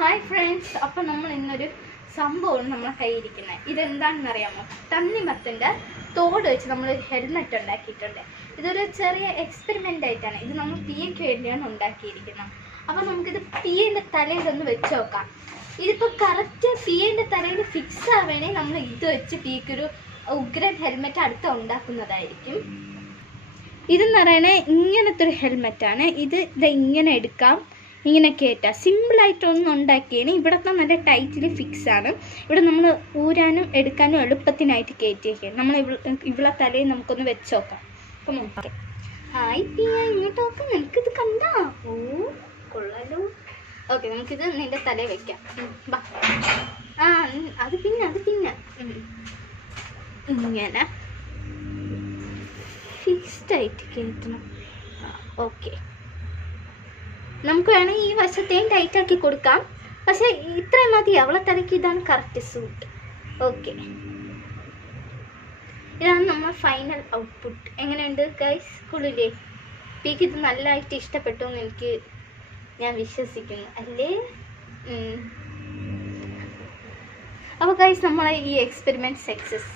Hi friends, അപ്പോൾ നമ്മൾ ഇന്നൊരു സംഭവം നമ്മളെ കയ്യിരിക്കുന്നത്. ഇതെന്താണെന്ന് അറിയാമോ? തണ്ണിമത്തൻ്റെ തോട് വെച്ച് നമ്മളൊരു ഹെൽമെറ്റ് ഉണ്ടാക്കിയിട്ടുണ്ട്. ഇതൊരു ചെറിയ എക്സ്പെരിമെൻ്റ് ആയിട്ടാണ്. ഇത് നമ്മൾ പിയയ്ക്ക് വേണ്ടിയാണ് ഉണ്ടാക്കിയിരിക്കുന്നത്. അപ്പോൾ നമുക്കിത് പിയേൻ്റെ തലയിലൊന്ന് വെച്ച് നോക്കാം. ഇതിപ്പോൾ കറക്റ്റ് പിയേൻ്റെ തലയിൽ ഫിക്സ് ആവേണേ നമ്മൾ ഇത് വെച്ച് പിയക്കൊരു ഉഗ്രൻ ഹെൽമെറ്റ് അടുത്ത ഉണ്ടാക്കുന്നതായിരിക്കും. ഇതെന്ന് പറയണേ ഇങ്ങനത്തെ ഒരു ഹെൽമെറ്റാണ്. ഇത് ഇങ്ങനെ എടുക്കാം, ഇങ്ങനെ കയറ്റാം. സിമ്പിളായിട്ടൊന്നും ഉണ്ടാക്കിയാണ്. ഇവിടുത്തെ നല്ല ടൈറ്റിൽ ഫിക്സാണ്. ഇവിടെ നമ്മൾ ഊരാനും എടുക്കാനും എളുപ്പത്തിനായിട്ട് കയറ്റിയേക്കാം. നമ്മൾ ഇവിടെ തലയിൽ നമുക്കൊന്ന് വെച്ച് നോക്കാം. അപ്പം നോക്കാം. ഹായ് പിയ, ഇങ്ങോട്ട് നോക്കാം. നിനക്കിത് കണ്ടാ? ഓ കൊള്ളാലോ. ഓക്കെ, നമുക്കിത് നിൻ്റെ തലയിൽ വെക്കാം. ബാ. അത് പിന്നെ ഇങ്ങനെ ഫിക്സ്ഡായിട്ട് കയറ്റണം. ഓക്കെ, നമുക്ക് വേണമെങ്കിൽ ഈ വശത്തെയും ടൈറ്റാക്കി കൊടുക്കാം. പക്ഷേ ഇത്രയും മതി. അവളെ തലയ്ക്ക് ഇതാണ് കറക്റ്റ് സൂട്ട്. ഓക്കെ, ഇതാണ് നമ്മൾ ഫൈനൽ ഔട്ട്പുട്ട്. എങ്ങനെയുണ്ട് ഗൈസ്? കൊള്ളില്ലേ? പിക്ക് ഇത് നല്ലതായിട്ട് ഇഷ്ടപ്പെട്ടു എന്ന് ഞാൻ വിശ്വസിക്കുന്നു, അല്ലേ? അപ്പോൾ ഗൈസ്, നമ്മളെ ഈ എക്സ്പെരിമെൻറ്റ് സക്സസ്.